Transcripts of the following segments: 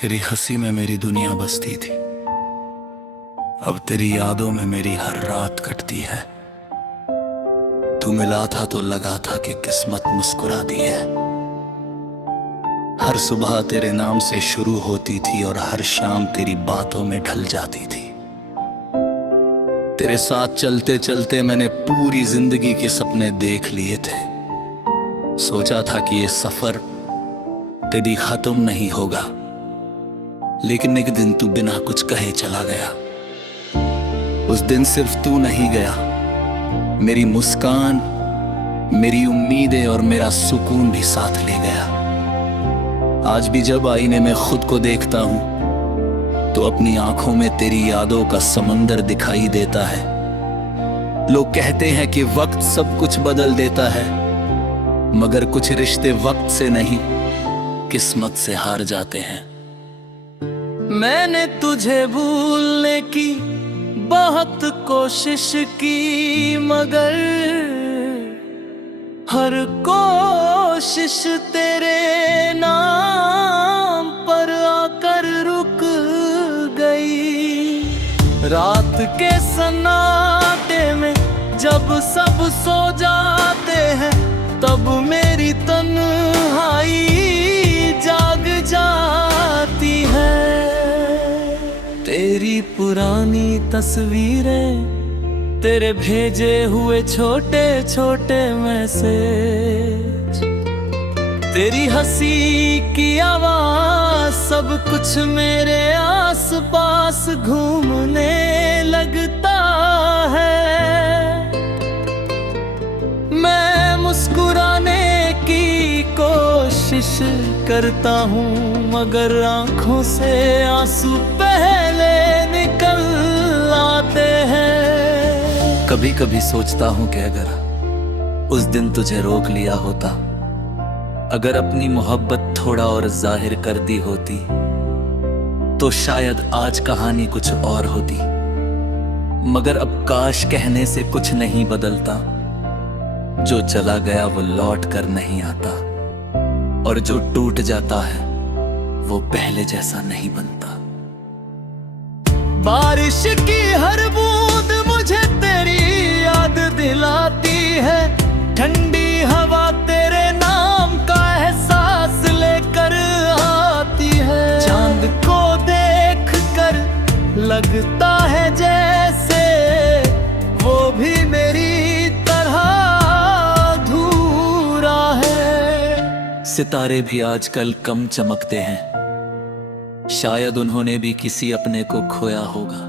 तेरी हंसी में मेरी दुनिया बसती थी, अब तेरी यादों में मेरी हर रात कटती है। तू मिला था तो लगा था कि किस्मत मुस्कुरा दी है। हर सुबह तेरे नाम से शुरू होती थी और हर शाम तेरी बातों में ढल जाती थी। तेरे साथ चलते चलते मैंने पूरी जिंदगी के सपने देख लिए थे। सोचा था कि ये सफर तेरी खत्म नहीं होगा, लेकिन एक दिन तू बिना कुछ कहे चला गया। उस दिन सिर्फ तू नहीं गया, मेरी मुस्कान, मेरी उम्मीदें और मेरा सुकून भी साथ ले गया। आज भी जब आईने में खुद को देखता हूं तो अपनी आंखों में तेरी यादों का समंदर दिखाई देता है। लोग कहते हैं कि वक्त सब कुछ बदल देता है, मगर कुछ रिश्ते वक्त से नहीं, किस्मत से हार जाते हैं। मैंने तुझे भूलने की बहुत कोशिश की, मगर हर कोशिश तेरे नाम पर आकर रुक गई। रात के सन्नाटे में जब सब सो जाते हैं, तब मेरी तन्हाई जाग जाती है। तेरी पुरानी तस्वीरें, तेरे भेजे हुए छोटे छोटे मैसेज, तेरी हंसी की आवाज, सब कुछ मेरे आसपास घूमने लगता है। मैं मुस्कुराने की कोशिश करता हूँ, मगर आंखों से आंसू पहले निकल आते हैं। कभी कभी सोचता हूँ कि अगर उस दिन तुझे रोक लिया होता, अगर अपनी मोहब्बत थोड़ा और जाहिर कर दी होती, तो शायद आज कहानी कुछ और होती। मगर अब काश कहने से कुछ नहीं बदलता, जो चला गया वो लौट कर नहीं आता, और जो टूट जाता है वो पहले जैसा नहीं बनता। बारिश की हर बूंद मुझे तेरी याद दिलाती है, ठंडी हवा तेरे नाम का एहसास लेकर आती है। चांद को देख कर लगता है जैसे वो भी मेरी तरह अधूरा है। सितारे भी आजकल कम चमकते हैं, शायद उन्होंने भी किसी अपने को खोया होगा।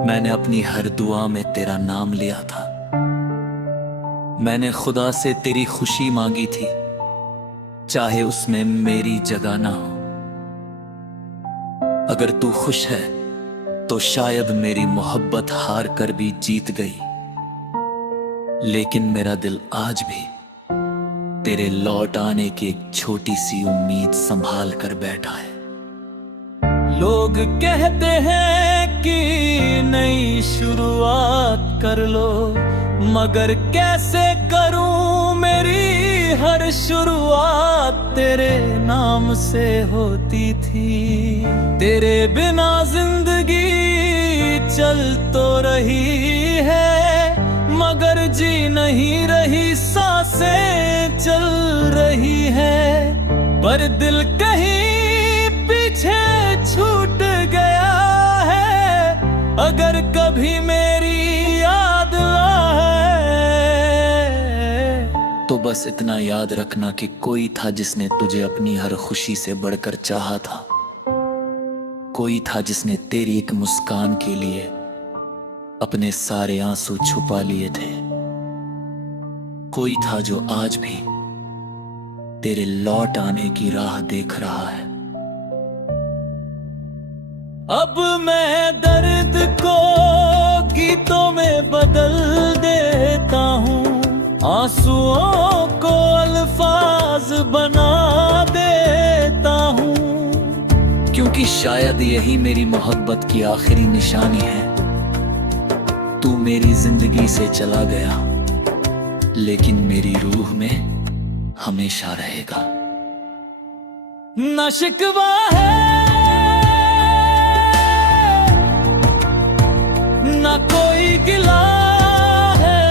मैंने अपनी हर दुआ में तेरा नाम लिया था, मैंने खुदा से तेरी खुशी मांगी थी, चाहे उसमें मेरी जगह ना हो। अगर तू खुश है तो शायद मेरी मोहब्बत हार कर भी जीत गई, लेकिन मेरा दिल आज भी तेरे लौट आने की एक छोटी सी उम्मीद संभाल कर बैठा है। लोग कहते हैं कि नई शुरुआत कर लो, मगर कैसे करूं, मेरी हर शुरुआत तेरे नाम से होती थी। तेरे बिना जिंदगी चल तो रही है, मगर जी नहीं रही, सांसें चल रही है। पर दिल कहीं पीछे छूट गया है, अगर कभी मेरी याद आए तो बस इतना याद रखना कि कोई था जिसने तुझे अपनी हर खुशी से बढ़कर चाहा था। कोई था जिसने तेरी एक मुस्कान के लिए अपने सारे आंसू छुपा लिए थे। कोई था जो आज भी तेरे लौट आने की राह देख रहा है। अब मैं दर्द को गीतों में बदल देता हूँ, आंसुओं को अल्फाज बना देता हूँ, क्योंकि शायद यही मेरी मोहब्बत की आखिरी निशानी है। तू मेरी जिंदगी से चला गया, लेकिन मेरी रूह में हमेशा रहेगा। न शिकवा है न कोई गिला है,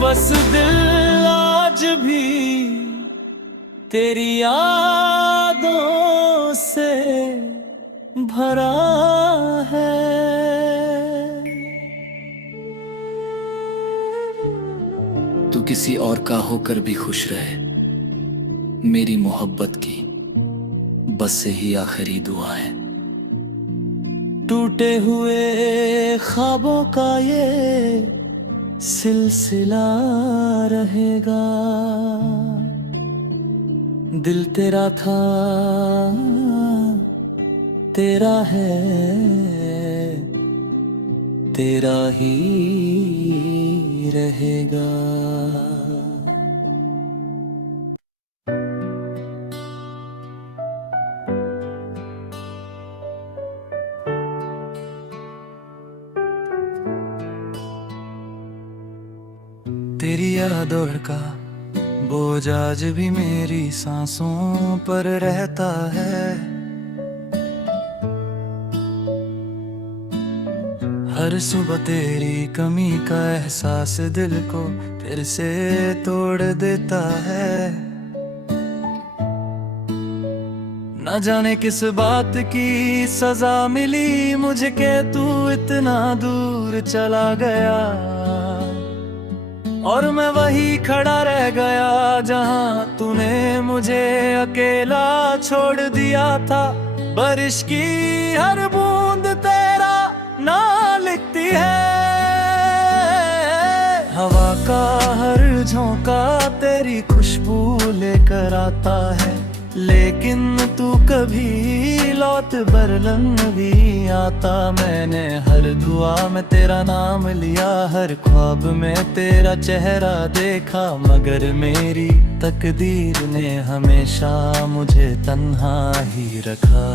बस दिल आज भी तेरी यादों से भरा है। तू किसी और का होकर भी खुश रहे, मेरी मोहब्बत की बस यही आखिरी दुआएं। टूटे हुए ख्वाबों का ये सिलसिला रहेगा, दिल तेरा था तेरा है, तेरा ही रहेगा। तेरी यादों का बोझ आज भी मेरी सांसों पर रहता है, हर सुबह तेरी कमी का एहसास दिल को फिर से तोड़ देता है। न जाने किस बात की सजा मिली मुझे के तू इतना दूर चला गया, और मैं वही खड़ा रह गया जहां तूने मुझे अकेला छोड़ दिया था। बारिश की हर बूंद तेरा ना लिखती है, हवा का हर झोंका तेरी खुशबू लेकर आता है, लेकिन तू कभी लौट बरलन भी आता। मैंने हर दुआ में तेरा नाम लिया, हर ख्वाब में तेरा चेहरा देखा, मगर मेरी तकदीर ने हमेशा मुझे तन्हा ही रखा।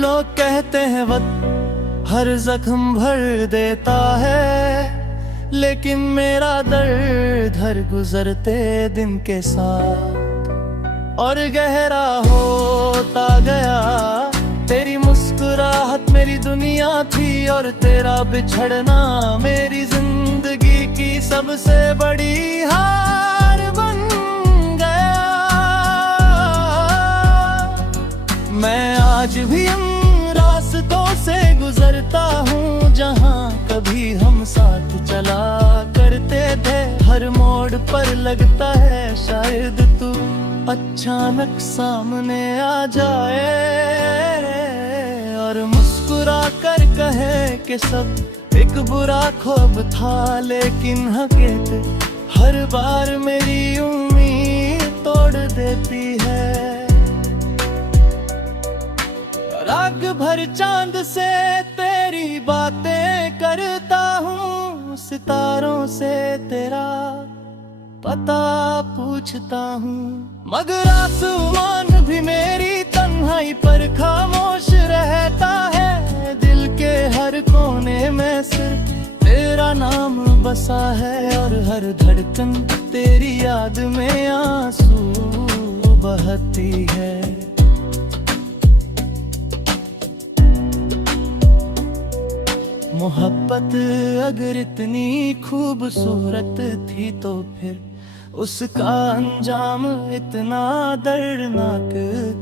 लोग कहते हैं वक्त हर जख्म भर देता है, लेकिन मेरा दर्द हर गुजरते दिन के साथ और गहरा होता गया। तेरी मुस्कुराहट मेरी दुनिया थी, और तेरा बिछड़ना मेरी जिंदगी की सबसे बड़ी हार बन गया। मैं आज भी रास्तों से गुजरता हूँ जहाँ कभी हम साथ चला करते थे, हर मोड़ पर लगता है शायद तू अचानक सामने आ जाए, और मुस्कुरा कर कहे कि सब एक बुरा ख्वाब था, लेकिन हकीकत हर बार मेरी उम्मीद तोड़ देती है। राग भर चांद से तेरी बातें करता हूँ, सितारों से तेरा पता पूछता हूँ, मगर आसमान भी मेरी तन्हाई पर खामोश रहता है। दिल के हर कोने में सिर्फ तेरा नाम बसा है, और हर धड़कन तेरी याद में आंसू बहती है। मोहब्बत अगर इतनी खूबसूरत थी तो फिर उसका अंजाम इतना दर्दनाक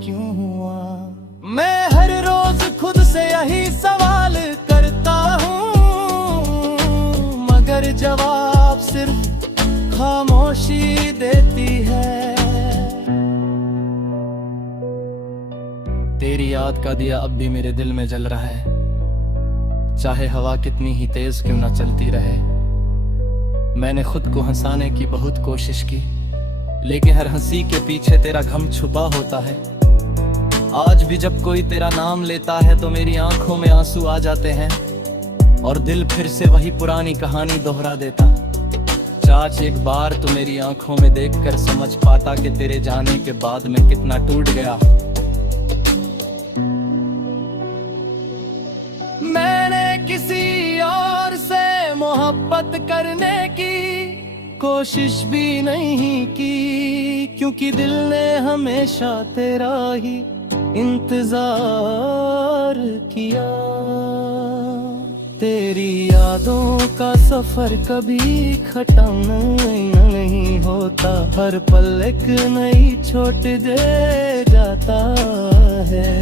क्यों हुआ। मैं हर रोज खुद से यही सवाल करता हूँ, मगर जवाब सिर्फ खामोशी देती है। तेरी याद का दिया अब भी मेरे दिल में जल रहा है, चाहे हवा कितनी ही तेज क्यों ना चलती रहे। मैंने खुद को हंसाने की बहुत कोशिश की, लेकिन हर हंसी के पीछे तेरा गम छुपा होता है। आज भी जब कोई तेरा नाम लेता है तो मेरी आंखों में आंसू आ जाते हैं, और दिल फिर से वही पुरानी कहानी दोहरा देता। चाच एक बार तो मेरी आंखों में देखकर समझ पाता कि तेरे जाने के बाद मैं कितना टूट गया। किसी और से मोहब्बत करने की कोशिश भी नहीं की, क्योंकि दिल ने हमेशा तेरा ही इंतजार किया। तेरी यादों का सफर कभी खत्म नहीं होता, हर पल एक नई चोट दे जाता है।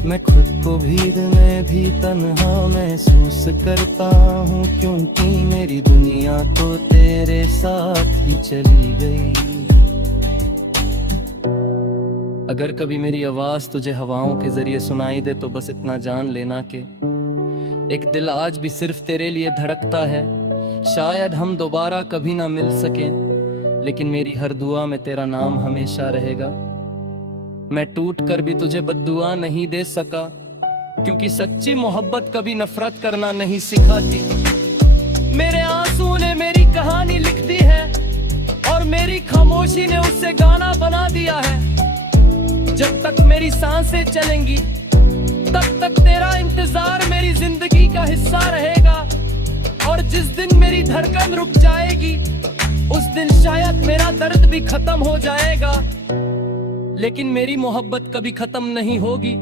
मैं खुद को भी दिन में भी तन्हा महसूस करता हूँ, क्योंकि मेरी दुनिया तो तेरे साथ ही चली गई। अगर कभी मेरी आवाज तुझे हवाओं के जरिए सुनाई दे तो बस इतना जान लेना कि एक दिल आज भी सिर्फ तेरे लिए धड़कता है। शायद हम दोबारा कभी ना मिल सके, लेकिन मेरी हर दुआ में तेरा नाम हमेशा रहेगा। मैं टूट कर भी तुझे बद्दुआ नहीं दे सका, क्योंकि सच्ची मोहब्बत कभी नफरत करना नहीं सिखाती। मेरे आंसू ने मेरी कहानी लिख दी है, और मेरी खामोशी ने उससे गाना बना दिया है। जब तक मेरी सांसें चलेंगी तब तक तेरा इंतजार मेरी जिंदगी का हिस्सा रहेगा, और जिस दिन मेरी धड़कन रुक जाएगी उस दिन शायद मेरा दर्द भी खत्म हो जाएगा। लेकिन मेरी मोहब्बत कभी खत्म नहीं होगी,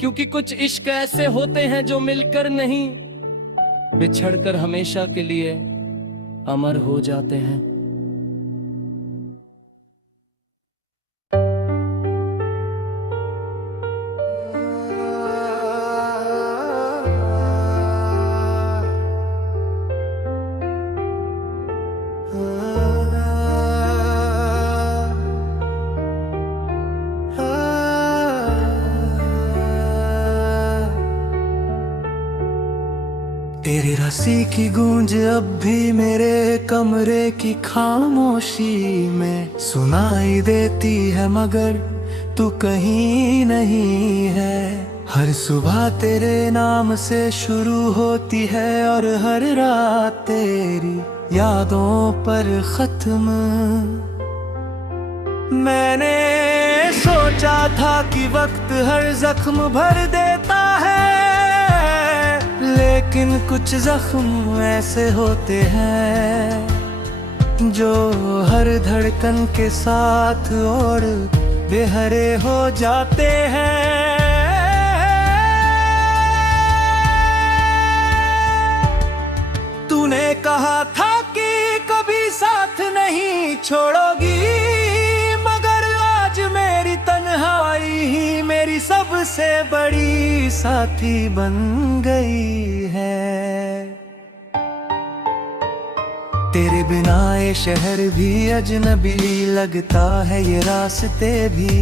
क्योंकि कुछ इश्क ऐसे होते हैं जो मिलकर नहीं, बिछड़कर हमेशा के लिए अमर हो जाते हैं। तेरी रस्सी की गूंज अब भी मेरे कमरे की खामोशी में सुनाई देती है, मगर तू कहीं नहीं है। हर सुबह तेरे नाम से शुरू होती है, और हर रात तेरी यादों पर खत्म। मैंने सोचा था कि वक्त हर जख्म भर देता है, लेकिन कुछ जख्म ऐसे होते हैं जो हर धड़कन के साथ और बेहरे हो जाते हैं। तूने कहा था कि कभी साथ नहीं छोड़ोगी, मगर आज मेरी तन्हाई ही मेरी सबसे बड़ी साथी बन गई है। तेरे बिना ये शहर भी अजनबी लगता है, ये रास्ते भी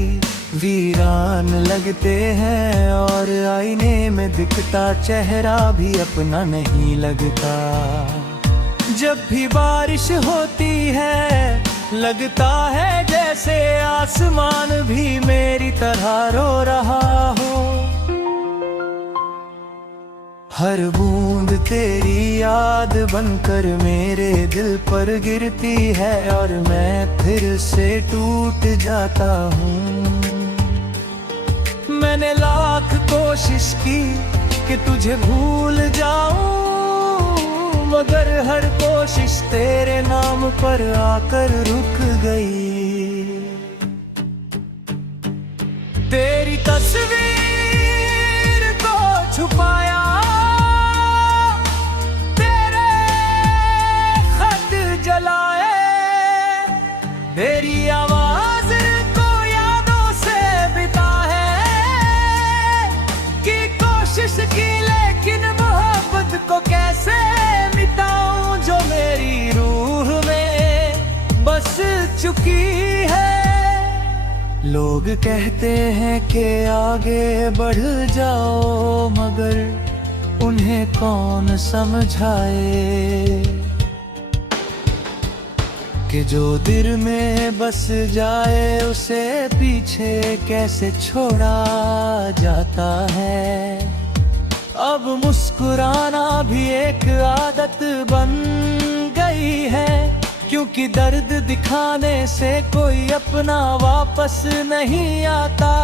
वीरान लगते हैं, और आईने में दिखता चेहरा भी अपना नहीं लगता। जब भी बारिश होती है लगता है जैसे आसमान भी मेरी तरह रो रहा हो। हर बूंद तेरी याद बनकर मेरे दिल पर गिरती है, और मैं फिर से टूट जाता हूँ। मैंने लाख कोशिश की कि तुझे भूल जाऊं, मगर हर कोशिश तेरे नाम पर आकर रुक गई। तेरी तस्वीर को छुपाया, तेरे खत जलाए, मेरी आवाज को यादों से बिता है कि कोशिश की, लेकिन मोहब्बत को कैसे मिटाऊं जो मेरी रूह में बस चुकी है। लोग कहते हैं कि आगे बढ़ जाओ, मगर उन्हें कौन समझाए कि जो दिल में बस जाए उसे पीछे कैसे छोड़ा जाता है। अब मुस्कुराना भी एक आदत बन गई है, क्योंकि दर्द दिखाने से कोई अपना वापस नहीं आता।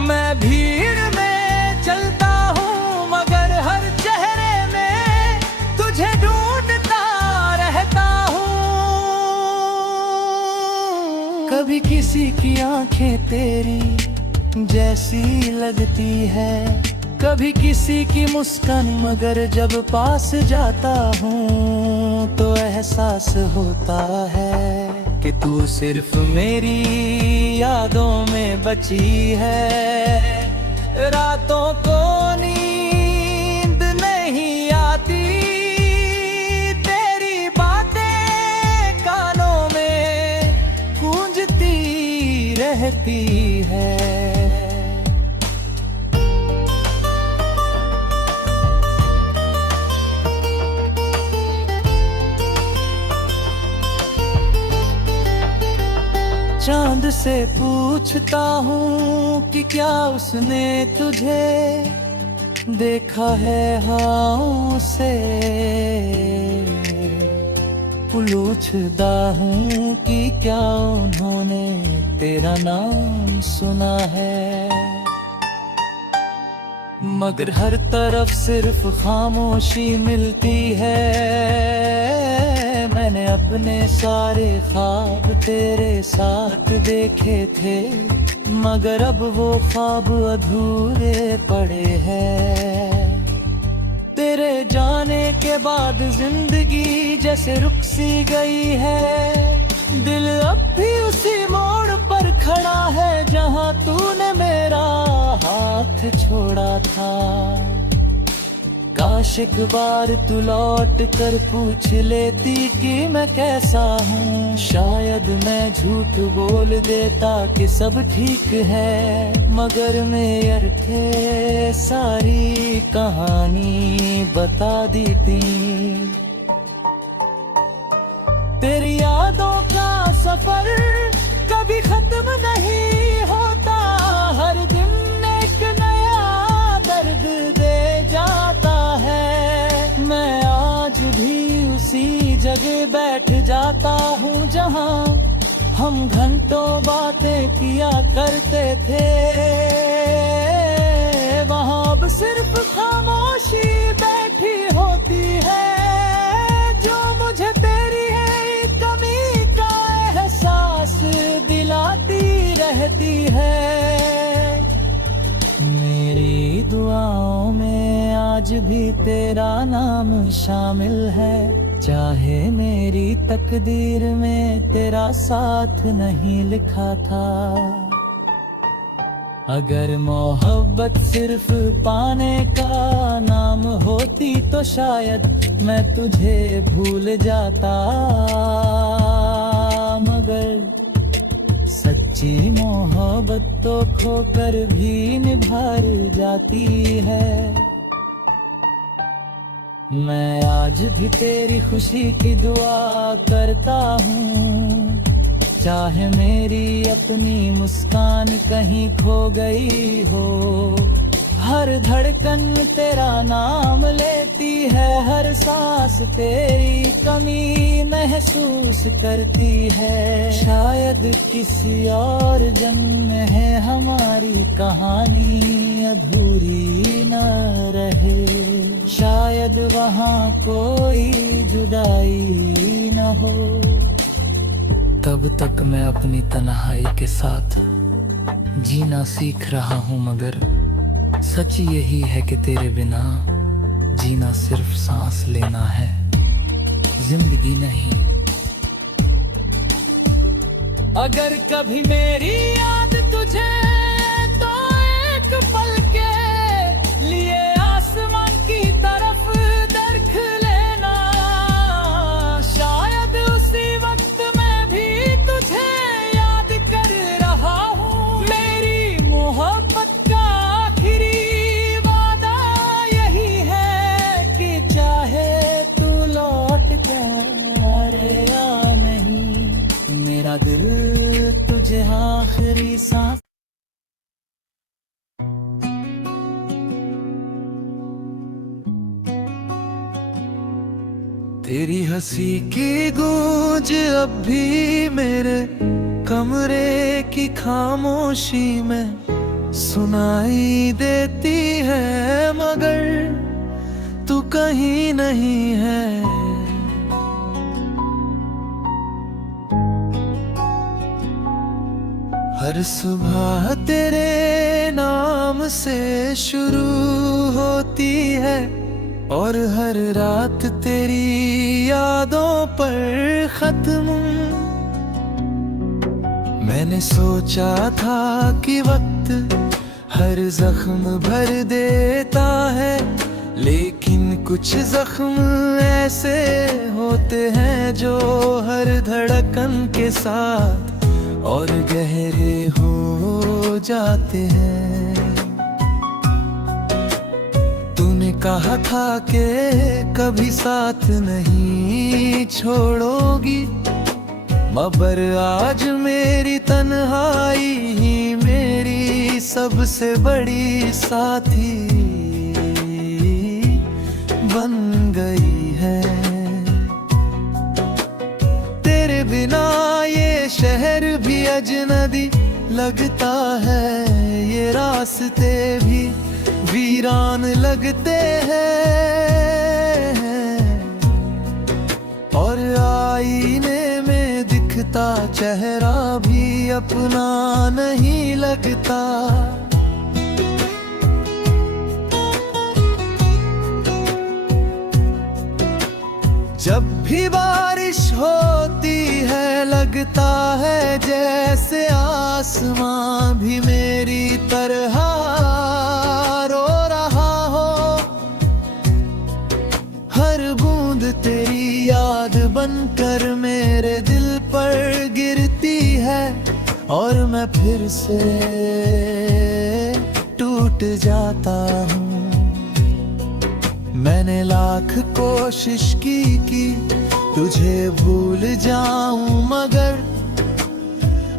मैं भीड़ में चलता हूँ मगर हर चेहरे किसी की आंखें तेरी जैसी लगती है, कभी किसी की मुस्कान, मगर जब पास जाता हूँ तो एहसास होता है कि तू सिर्फ मेरी यादों में बची है। रातों को नींद नहीं आती, तेरी बातें कानों में गूंजती रहती है। चांद से पूछता हूँ कि क्या उसने तुझे देखा है हाँ से, पूछता हूँ कि क्या उन्होंने तेरा नाम सुना है, मगर हर तरफ सिर्फ खामोशी मिलती है। मैंने अपने सारे ख्वाब तेरे साथ देखे थे, मगर अब वो ख्वाब अधूरे पड़े हैं। तेरे जाने के बाद जिंदगी जैसे रुक सी गई है, दिल अब भी उसी मोड़ पर खड़ा है जहां तूने मेरा हाथ छोड़ा था। काश एक बार तू लौट कर पूछ लेती कि मैं कैसा हूँ, शायद मैं झूठ बोल देता कि सब ठीक है, मगर मेयर थे सारी कहानी बता दी थी। तेरी यादों का सफर कभी खत्म नहीं होता, हर दिन एक नया दर्द दे जाता है। मैं आज भी उसी जगह बैठ जाता हूँ जहाँ हम घंटों बातें किया करते थे, वहाँ अब सिर्फ खामोशी बैठी होती है, जो मुझे तेरी है कमी का एहसास दिलाती रहती है। मेरी दुआओं में आज भी तेरा नाम शामिल है, चाहे मेरी तकदीर में तेरा साथ नहीं लिखा था। अगर मोहब्बत सिर्फ पाने का नाम होती तो शायद मैं तुझे भूल जाता, मगर सच्ची मोहब्बत तो खोकर भी निभार जाती है। मैं आज भी तेरी खुशी की दुआ करता हूँ, चाहे मेरी अपनी मुस्कान कहीं खो गई हो। हर धड़कन तेरा नाम लेती है, हर सांस तेरी कमी महसूस करती है। शायद किसी और जन्म में है हमारी कहानी अधूरी न रहे, शायद वहाँ कोई जुदाई न हो। तब तक मैं अपनी तन्हाई के साथ जीना सीख रहा हूँ, मगर सच यही है कि तेरे बिना जीना सिर्फ सांस लेना है, जिंदगी नहीं। अगर कभी मेरी याद तुझे तो एक पल के लिए आसमान की तरफ देख लेना, शायद उसी वक्त मैं भी तुझे याद कर रहा हूँ। मेरी मोहब्बत का आखिरी वादा यही है कि चाहे तू लौट कर या नहीं, मेरा दिल तुझे आखिरी सांस। तेरी हंसी की गूंज अब भी मेरे कमरे की खामोशी में सुनाई देती है, मगर तू कहीं नहीं है। हर सुबह तेरे नाम से शुरू होती है और हर रात तेरी यादों पर खत्म। मैंने सोचा था कि वक्त हर जख्म भर देता है, लेकिन कुछ जख्म ऐसे होते हैं जो हर धड़कन के साथ और गहरे हो जाते हैं। तूने कहा था कि कभी साथ नहीं छोड़ोगी, मगर आज मेरी तन्हाई ही मेरी सबसे बड़ी साथी बन गई है। तेरे बिना ये शहर भी अजनबी लगता है, ये रास्ते भी वीरान लगते हैं, और आईने में दिखता चेहरा भी अपना नहीं लगता। जब भी बारिश होती है लगता है जैसे आसमां भी मेरी तरह रो रहा हो। हर बूंद तेरी याद बनकर मेरे दिल पर गिरती है और मैं फिर से टूट जाता हूँ। मैंने लाख कोशिश की तुझे भूल जाऊं, मगर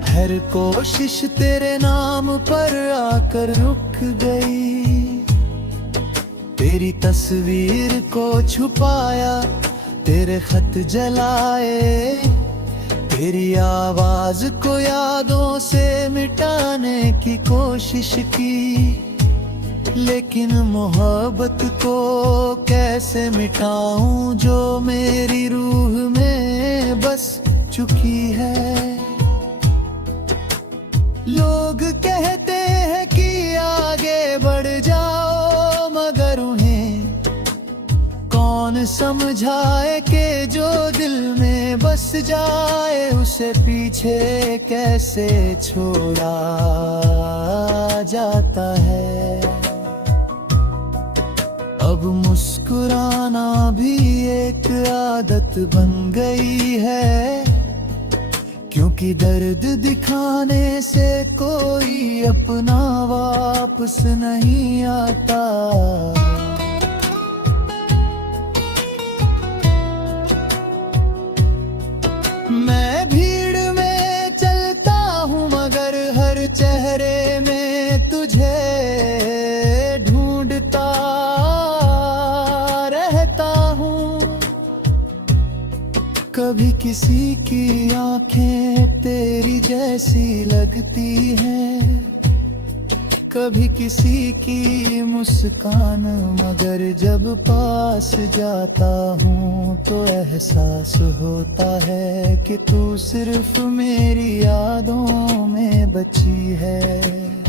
हर कोशिश तेरे नाम पर आकर रुक गई। तेरी तस्वीर को छुपाया, तेरे खत जलाए, तेरी आवाज को यादों से मिटाने की कोशिश की, लेकिन मोहब्बत को कैसे मिटाऊं जो मेरी रूह में बस चुकी है। लोग कहते हैं कि आगे बढ़ जाओ, मगर उन्हें कौन समझाए कि जो दिल में बस जाए उसे पीछे कैसे छोड़ा जाता है। अब मुस्कुराना भी एक आदत बन गई है, क्योंकि दर्द दिखाने से कोई अपना वापस नहीं आता। मैं भीड़ में चलता हूँ मगर हर चेहरे में तुझे ढूंढता रहता हूँ। कभी किसी की आंखें तेरी जैसी लगती हैं, कभी किसी की मुस्कान, मगर जब पास जाता हूँ तो एहसास होता है कि तू सिर्फ मेरी यादों में बची है।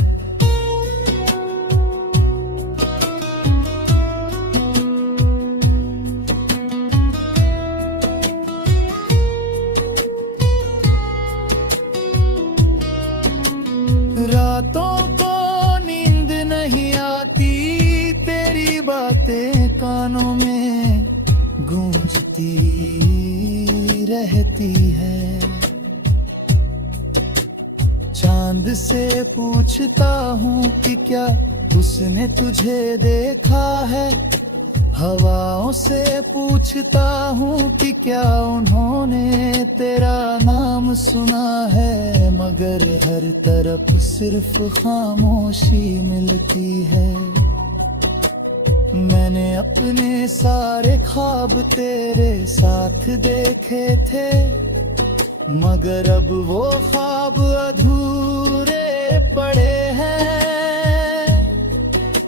रातों को नींद नहीं आती, तेरी बातें कानों में गूंजती रहती है। चांद से पूछता हूँ कि क्या उसने तुझे देखा है, हवाओं से पूछता हूँ कि क्या उन्होंने तेरा नाम सुना है, मगर हर तरफ सिर्फ खामोशी मिलती है। मैंने अपने सारे ख्वाब तेरे साथ देखे थे, मगर अब वो ख्वाब अधूरे पड़े हैं।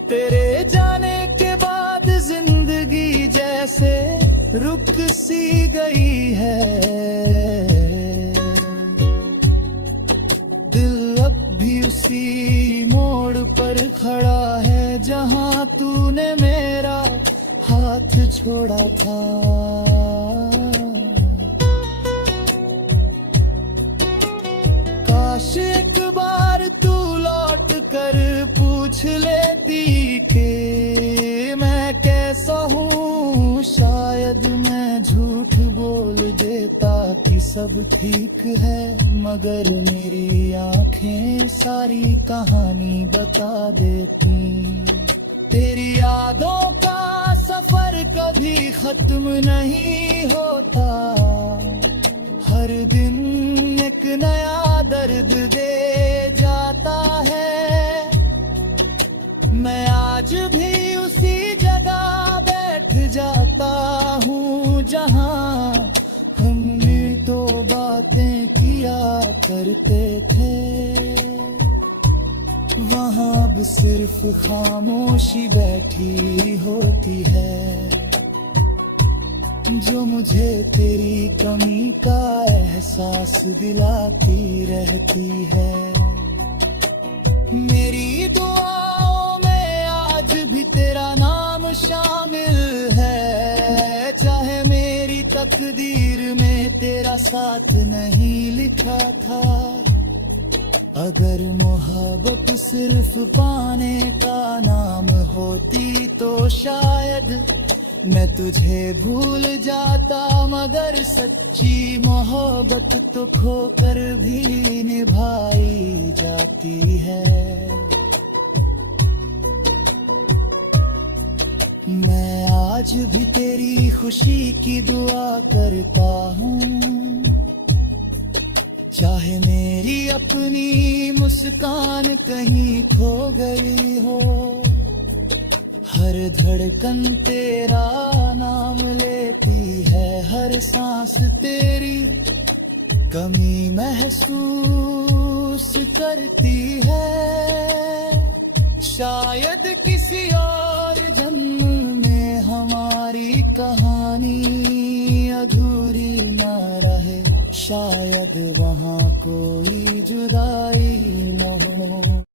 तेरे जाने के बाद जिंदगी जैसे रुक सी गई है, दिल अब पर खड़ा है जहां तूने मेरा हाथ छोड़ा था। काश एक बार तू लौट कर पूछ लेती कि मैं कैसा हूँ, शायद मैं झूठ बोल देता कि सब ठीक है, मगर मेरी आंखें सारी कहानी बता देती। तेरी यादों का सफर कभी खत्म नहीं होता, हर दिन एक नया दर्द दे जाता है। मैं आज भी उसी जगह बैठ जाता हूँ जहाँ हमने तो बातें किया करते थे। वहाँ अब सिर्फ खामोशी बैठी होती है, जो मुझे तेरी कमी का एहसास दिलाती रहती है। मेरी दुआओं में आज भी तेरा नाम शामिल है, चाहे मेरी तकदीर में तेरा साथ नहीं लिखा था। अगर मोहब्बत सिर्फ पाने का नाम होती तो शायद मैं तुझे भूल जाता, मगर सच्ची मोहब्बत तो खोकर भी निभाई जाती है। मैं आज भी तेरी खुशी की दुआ करता हूँ, चाहे मेरी अपनी मुस्कान कहीं खो गई हो। हर धड़कन तेरा नाम लेती है, हर सांस तेरी कमी महसूस करती है। शायद किसी और जन्म में हमारी कहानी अधूरी ना रहे, शायद वहाँ कोई जुदाई न हो।